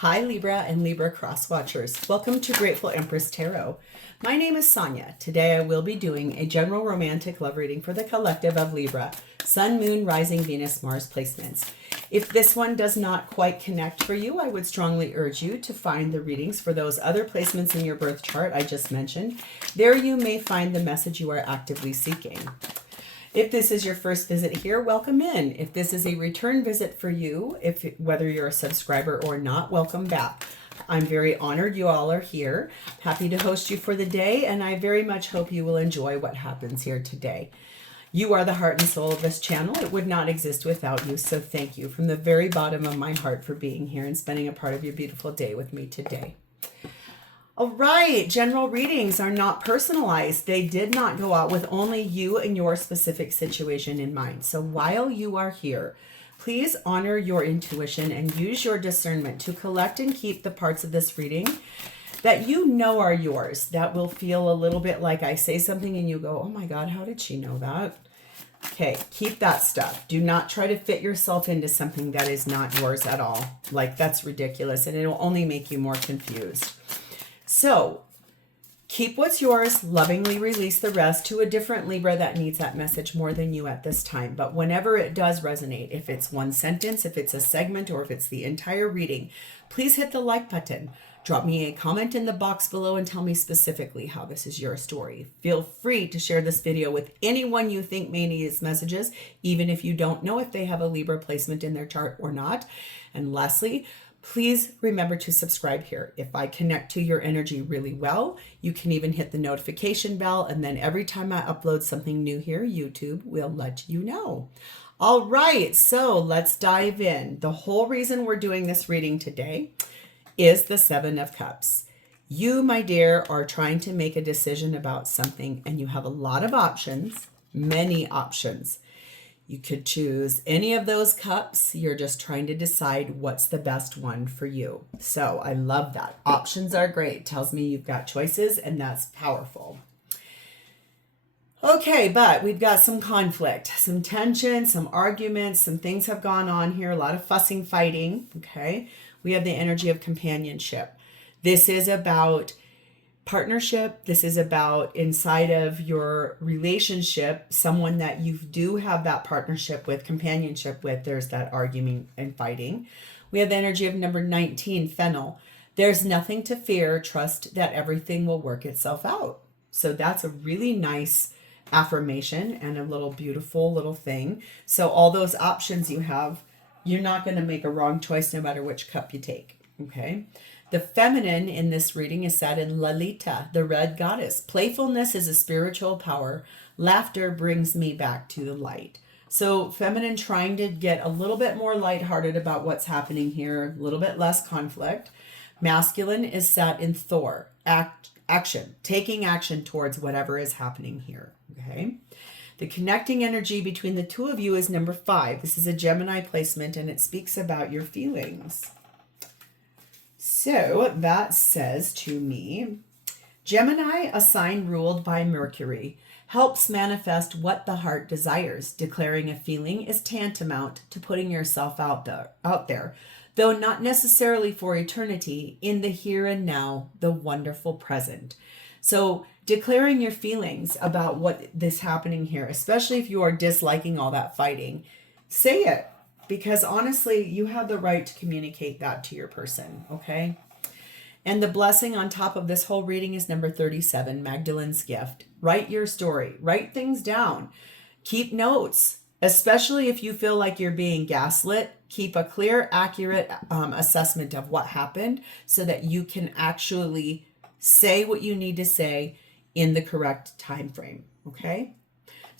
Hi Libra and Libra cross watchers. Welcome to Grateful Empress Tarot. My name is Sonia. Today I will be doing a general romantic love reading for the collective of Libra, Sun, Moon, Rising, Venus, Mars placements. If this one does not quite connect for you, I would strongly urge you to find the readings for those other placements in your birth chart I just mentioned. There you may find the message you are actively seeking. If this is your first visit here, welcome in. If this is a return visit for you, whether you're a subscriber or not, welcome back. I'm very honored you all are here. Happy to host you for the day, and I very much hope you will enjoy what happens here today. You are the heart and soul of this channel. It would not exist without you, so thank you from the very bottom of my heart for being here and spending a part of your beautiful day with me today. All right, general readings are not personalized. They did not go out with only you and your specific situation in mind. So while you are here, please honor your intuition and use your discernment to collect and keep the parts of this reading that you know are yours. That will feel a little bit like I say something and you go, oh my God, how did she know that? Okay, keep that stuff. Do not try to fit yourself into something that is not yours at all. Like, that's ridiculous, and it'll only make you more confused. So keep what's yours, lovingly release the rest to a different Libra that needs that message more than you at this time. But whenever it does resonate, if it's one sentence, if it's a segment, or if it's the entire reading, please hit the like button. Drop me a comment in the box below and tell me specifically how this is your story. Feel free to share this video with anyone you think may need its messages, even if you don't know if they have a Libra placement in their chart or not. And lastly, please remember to subscribe here. If I connect to your energy really well, you can even hit the notification bell, and then every time I upload something new here, YouTube will let you know. All right, so let's dive in. The whole reason we're doing this reading today is the Seven of Cups. You, my dear, are trying to make a decision about something, and you have a lot of options, many options. You could choose any of those cups. You're just trying to decide what's the best one for you. So I love that. Options are great. Tells me you've got choices, and that's powerful. Okay, but we've got some conflict, some tension, some arguments, some things have gone on here. A lot of fussing, fighting. Okay, we have the energy of companionship. This is about partnership. This is about inside of your relationship, someone that you do have that partnership with, companionship with. There's that arguing and fighting. We have the energy of number 19, Fennel. There's nothing to fear. Trust that everything will work itself out. So that's a really nice affirmation and a little beautiful little thing. So all those options you have, you're not going to make a wrong choice no matter which cup you take. Okay. The feminine in this reading is sat in Lalita, the red goddess. Playfulness is a spiritual power. Laughter brings me back to the light. So feminine trying to get a little bit more lighthearted about what's happening here, a little bit less conflict. Masculine is sat in Thor, action, taking action towards whatever is happening here. Okay. The connecting energy between the two of you is number 5. This is a Gemini placement, and it speaks about your feelings. So that says to me, Gemini, a sign ruled by Mercury, helps manifest what the heart desires. Declaring a feeling is tantamount to putting yourself out there, though not necessarily for eternity, in the here and now, the wonderful present. So declaring your feelings about what is happening here, especially if you are disliking all that fighting, say it. Because honestly, you have the right to communicate that to your person, okay? And the blessing on top of this whole reading is number 37, Magdalene's gift. Write your story. Write things down. Keep notes, especially if you feel like you're being gaslit. Keep a clear, accurate assessment of what happened so that you can actually say what you need to say in the correct time frame, okay?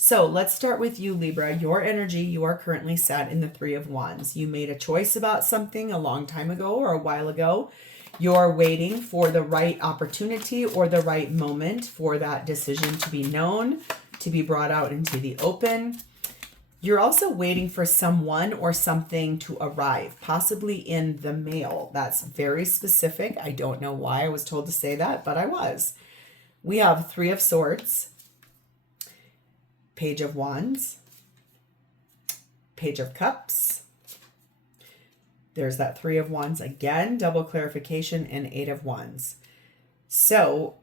So let's start with you, Libra. Your energy, you are currently sat in the 3 of Wands. You made a choice about something a long time ago or a while ago. You're waiting for the right opportunity or the right moment for that decision to be known, to be brought out into the open. You're also waiting for someone or something to arrive, possibly in the mail. That's very specific. I don't know why I was told to say that, but I was. We have 3 of Swords, Page of Wands, Page of Cups, There's that 3 of Wands again, double clarification, and 8 of Wands. So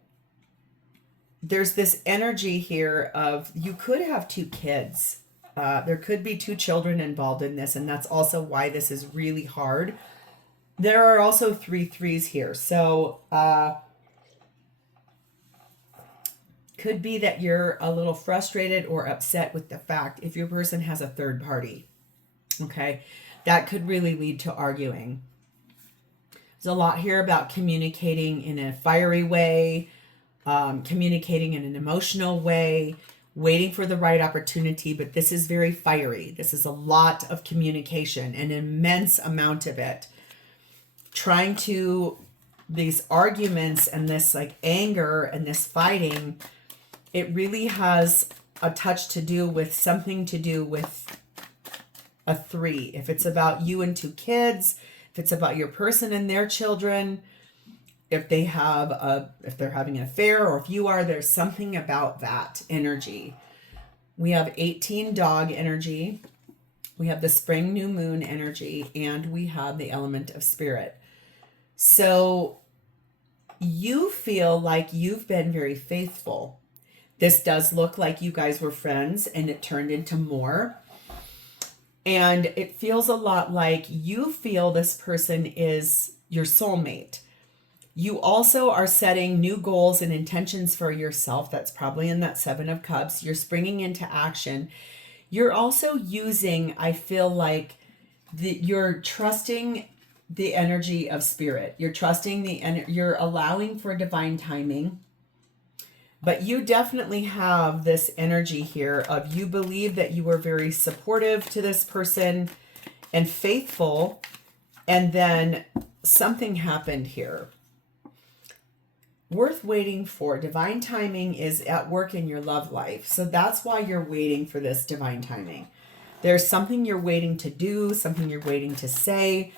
there's this energy here of you could have 2 kids. There could be 2 children involved in this, and that's also why this is really hard. There are also 3 threes here. So could be that you're a little frustrated or upset with the fact if your person has a third party. Okay, that could really lead to arguing. There's a lot here about communicating in a fiery way, communicating in an emotional way, waiting for the right opportunity, but this is very fiery. This is a lot of communication, an immense amount of it. Trying to, these arguments and this like anger and this fighting, it really has a touch to do with something to do with a 3. If it's about you and 2 kids, if it's about your person and their children, if they're having an affair, or if you are, there's something about that energy. We have 18 dog energy. We have the spring new moon energy, and we have the element of spirit. So you feel like you've been very faithful. This does look like you guys were friends and it turned into more. And it feels a lot like you feel this person is your soulmate. You also are setting new goals and intentions for yourself. That's probably in that 7 of Cups. You're springing into action. You're also using, I feel like, you're trusting the energy of spirit. You're trusting you're allowing for divine timing. But you definitely have this energy here of you believe that you were very supportive to this person and faithful, and then something happened here. Worth waiting for. Divine timing is at work in your love life. So that's why you're waiting for this divine timing. There's something you're waiting to do, something you're waiting to say,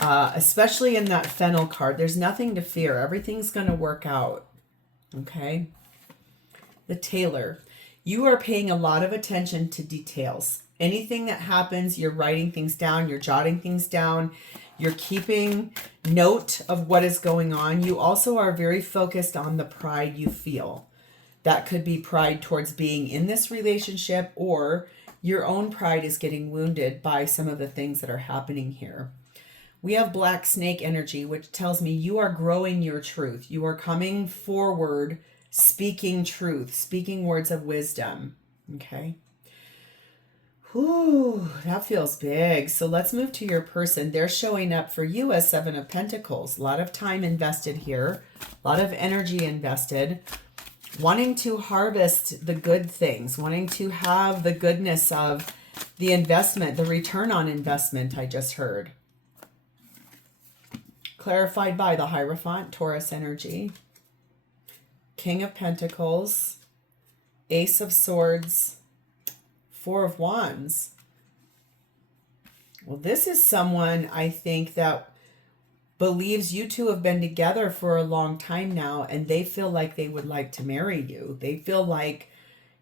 especially in that Fennel card. There's nothing to fear. Everything's going to work out. Okay? The Tailor. You are paying a lot of attention to details. Anything that happens, you're writing things down, you're jotting things down, you're keeping note of what is going on. You also are very focused on the pride you feel. That could be pride towards being in this relationship, or your own pride is getting wounded by some of the things that are happening here. We have Black Snake energy, which tells me you are growing your truth. You are coming forward, speaking truth, speaking words of wisdom. Okay. Whew, that feels big. So let's move to your person. They're showing up for you as 7 of Pentacles. A lot of time invested here. A lot of energy invested. Wanting to harvest the good things. Wanting to have the goodness of the investment, the return on investment I just heard. Clarified by the Hierophant, Taurus energy. King of Pentacles, Ace of Swords, 4 of Wands. Well, this is someone I think that believes you two have been together for a long time now, and they feel like they would like to marry you. They feel like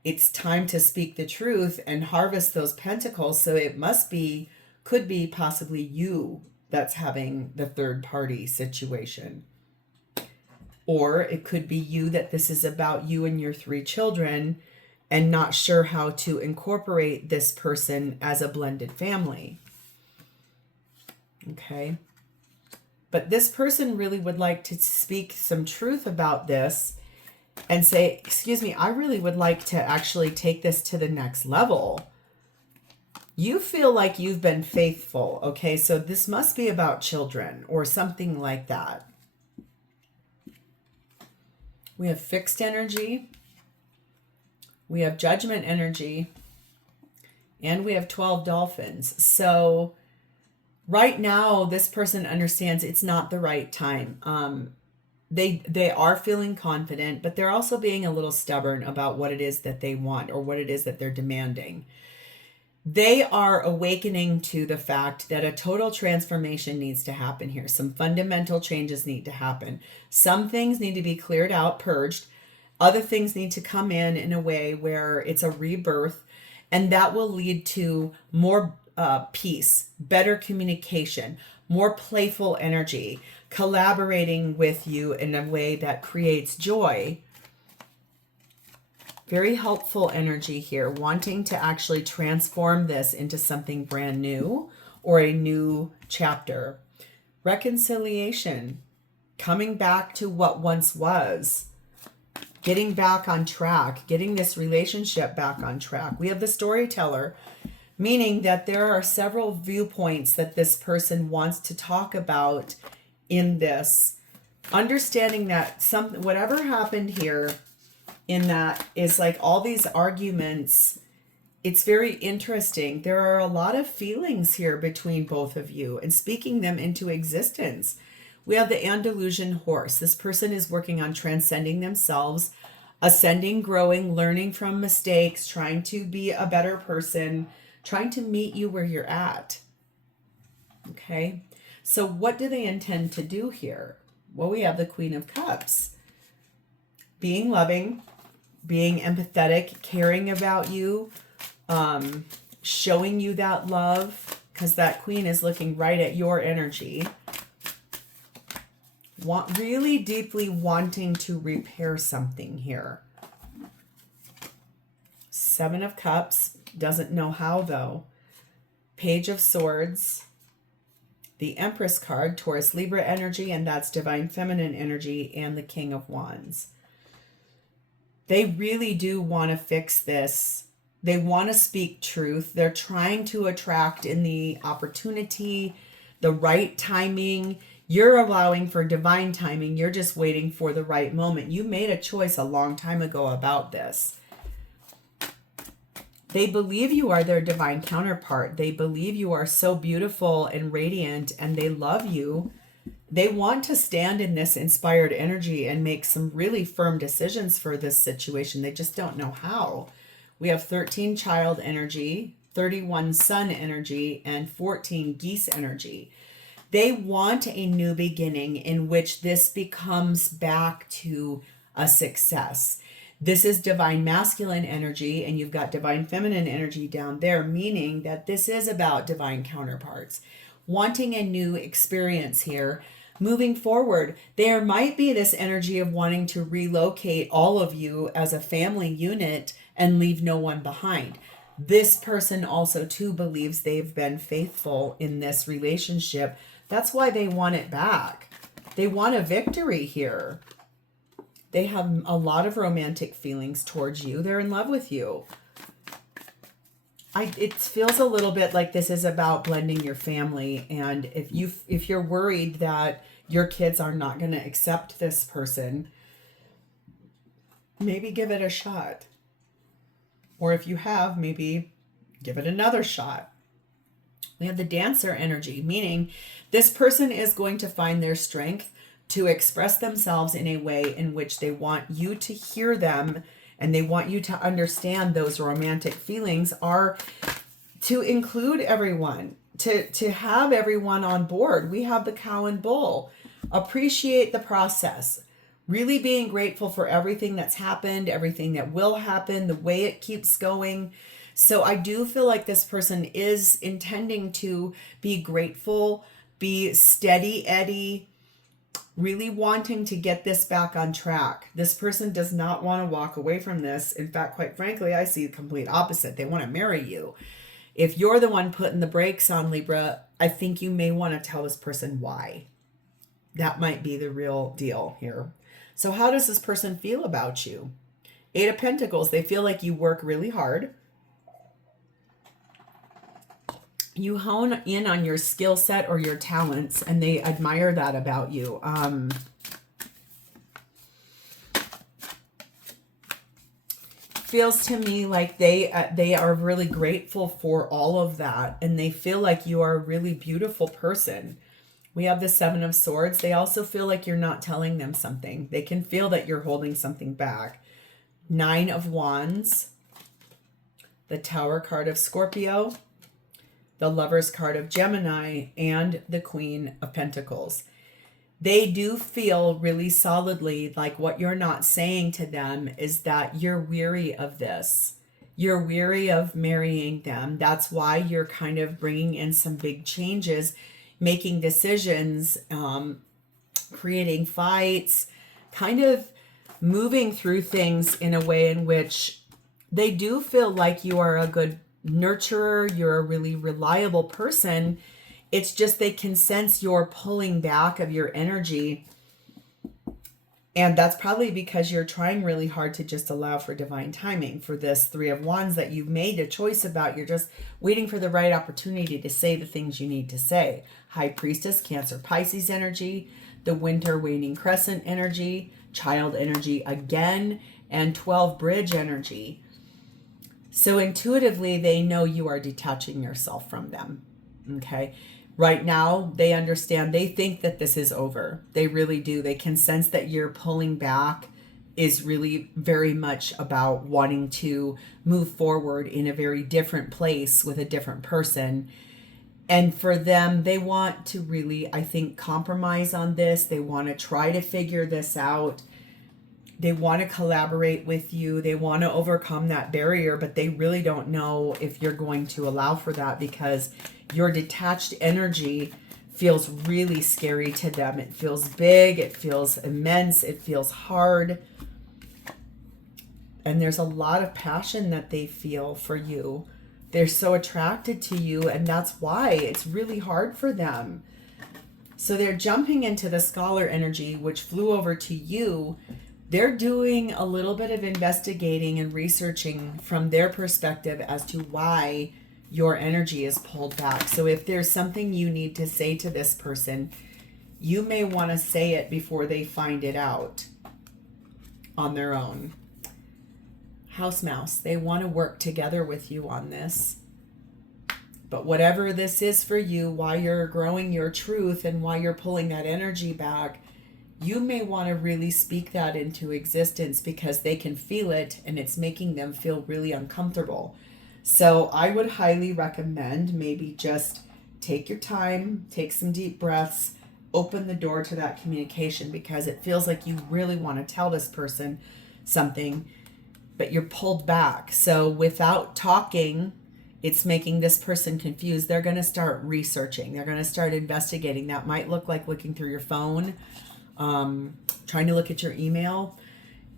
it's time to speak the truth and harvest those pentacles. So it could be possibly you that's having the third party situation. Or it could be you that this is about you and your 3 children and not sure how to incorporate this person as a blended family. Okay. But this person really would like to speak some truth about this and say, excuse me, I really would like to actually take this to the next level. You feel like you've been faithful. Okay. So this must be about children or something like that. We have Fixed energy, we have Judgment energy, and we have 12 dolphins. So right now, this person understands it's not the right time. They are feeling confident, but they're also being a little stubborn about what it is that they want or what it is that they're demanding. They are awakening to the fact that a total transformation needs to happen here. Some fundamental changes need to happen. Some things need to be cleared out, purged. Other things need to come in a way where it's a rebirth, and that will lead to more peace, better communication, more playful energy, collaborating with you in a way that creates joy. Very helpful energy here, wanting to actually transform this into something brand new or a new chapter. Reconciliation, coming back to what once was, getting back on track, getting this relationship back on track. We have the storyteller, meaning that there are several viewpoints that this person wants to talk about in this. Understanding that whatever happened here in that is like all these arguments. It's very interesting. There are a lot of feelings here between both of you and speaking them into existence. We have the Andalusian horse. This person is working on transcending themselves, ascending, growing, learning from mistakes, trying to be a better person, trying to meet you where you're at. Okay, so what do they intend to do here? Well, we have the Queen of Cups. Being loving, being empathetic, caring about you, showing you that love, because that Queen is looking right at your energy. Really deeply wanting to repair something here. Seven of Cups, doesn't know how though. Page of Swords, the Empress card, Taurus Libra energy, and that's divine feminine energy, and the King of Wands. They really do want to fix this. They want to speak truth. They're trying to attract in the opportunity, the right timing. You're allowing for divine timing. You're just waiting for the right moment. You made a choice a long time ago about this. They believe you are their divine counterpart. They believe you are so beautiful and radiant, and they love you. They want to stand in this inspired energy and make some really firm decisions for this situation. They just don't know how. We have 13 child energy, 31 sun energy, and 14 geese energy. They want a new beginning in which this becomes back to a success. This is divine masculine energy, and you've got divine feminine energy down there, meaning that this is about divine counterparts. Wanting a new experience here. Moving forward, there might be this energy of wanting to relocate all of you as a family unit and leave no one behind. This person also too believes they've been faithful in this relationship. That's why they want it back. They want a victory here. They have a lot of romantic feelings towards you. They're in love with you. It feels a little bit like this is about blending your family. And if you're worried that your kids are not going to accept this person, maybe give it a shot. Or if you have, maybe give it another shot. We have the Dancer energy, meaning this person is going to find their strength to express themselves in a way in which they want you to hear them, and they want you to understand those romantic feelings are to include everyone, to have everyone on board. We have the Cow and Bull. Appreciate the process. Really being grateful for everything that's happened, everything that will happen, the way it keeps going. So I do feel like this person is intending to be grateful, be steady Eddie, really wanting to get this back on track. This person does not want to walk away from this. In fact, quite frankly, I see the complete opposite. They want to marry you. If you're the one putting the brakes on, Libra, I think you may want to tell this person why. That might be the real deal here. So how does this person feel about you? 8 of Pentacles, they feel like you work really hard. You hone in on your skill set or your talents, and they admire that about you. Feels to me like they are really grateful for all of that, and they feel like you are a really beautiful person. We have the 7 of Swords. They also feel like you're not telling them something. They can feel that you're holding something back. 9 of Wands. The Tower card of Scorpio. The Lovers card of Gemini, and the Queen of Pentacles. They do feel really solidly like what you're not saying to them is that you're weary of this. You're weary of marrying them. That's why you're kind of bringing in some big changes. making decisions, creating fights, kind of moving through things in a way in which they do feel like you are a good nurturer, you're a really reliable person. It's just they can sense your pulling back of your energy. And that's probably because you're trying really hard to just allow for divine timing for this Three of Wands that you've made a choice about. You're just waiting for the right opportunity to say the things you need to say. High Priestess, Cancer, Pisces energy, the Winter Waning Crescent energy, Child energy again, and 12 Bridge energy. So intuitively, they know you are detaching yourself from them. Okay. Right now, they understand, they think that this is over. They really do. They can sense that your pulling back is really very much about wanting to move forward in a very different place with a different person. And for them, they want to really, I think, compromise on this. They want to try to figure this out. They want to collaborate with you. They want to overcome that barrier, but they really don't know if you're going to allow for that because your detached energy feels really scary to them. It feels big. It feels immense. It feels hard. And there's a lot of passion that they feel for you. They're so attracted to you, and that's why it's really hard for them. So they're jumping into the Scholar energy, which flew over to you. They're doing a little bit of investigating and researching from their perspective as to why your energy is pulled back. So if there's something you need to say to this person, you may want to say it before they find it out on their own. House Mouse, they want to work together with you on this. But whatever this is for you, why you're growing your truth and why you're pulling that energy back, you may want to really speak that into existence because they can feel it and it's making them feel really uncomfortable. So I would highly recommend maybe just take your time, take some deep breaths, open the door to that communication because it feels like you really want to tell this person something, but you're pulled back. So without talking, it's making this person confused. They're going to start researching. They're going to start investigating. That might look like looking through your phone, trying to look at your email.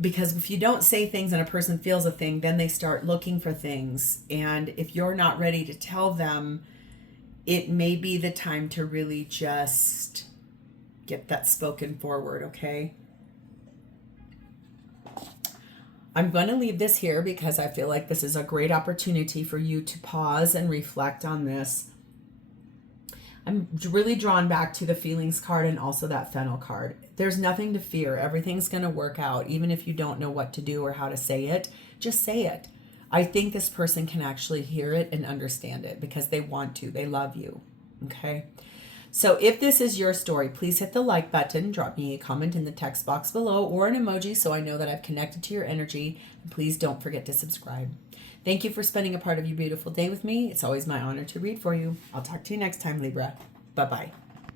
Because if you don't say things and a person feels a thing, then they start looking for things. And if you're not ready to tell them, it may be the time to really just get that spoken forward, okay? I'm going to leave this here because I feel like this is a great opportunity for you to pause and reflect on this. I'm really drawn back to the feelings card and also that fennel card. There's nothing to fear. Everything's going to work out. Even if you don't know what to do or how to say it, just say it. I think this person can actually hear it and understand it because they want to. They love you. Okay. So if this is your story, please hit the like button, drop me a comment in the text box below or an emoji so I know that I've connected to your energy. And please don't forget to subscribe. Thank you for spending a part of your beautiful day with me. It's always my honor to read for you. I'll talk to you next time, Libra. Bye-bye.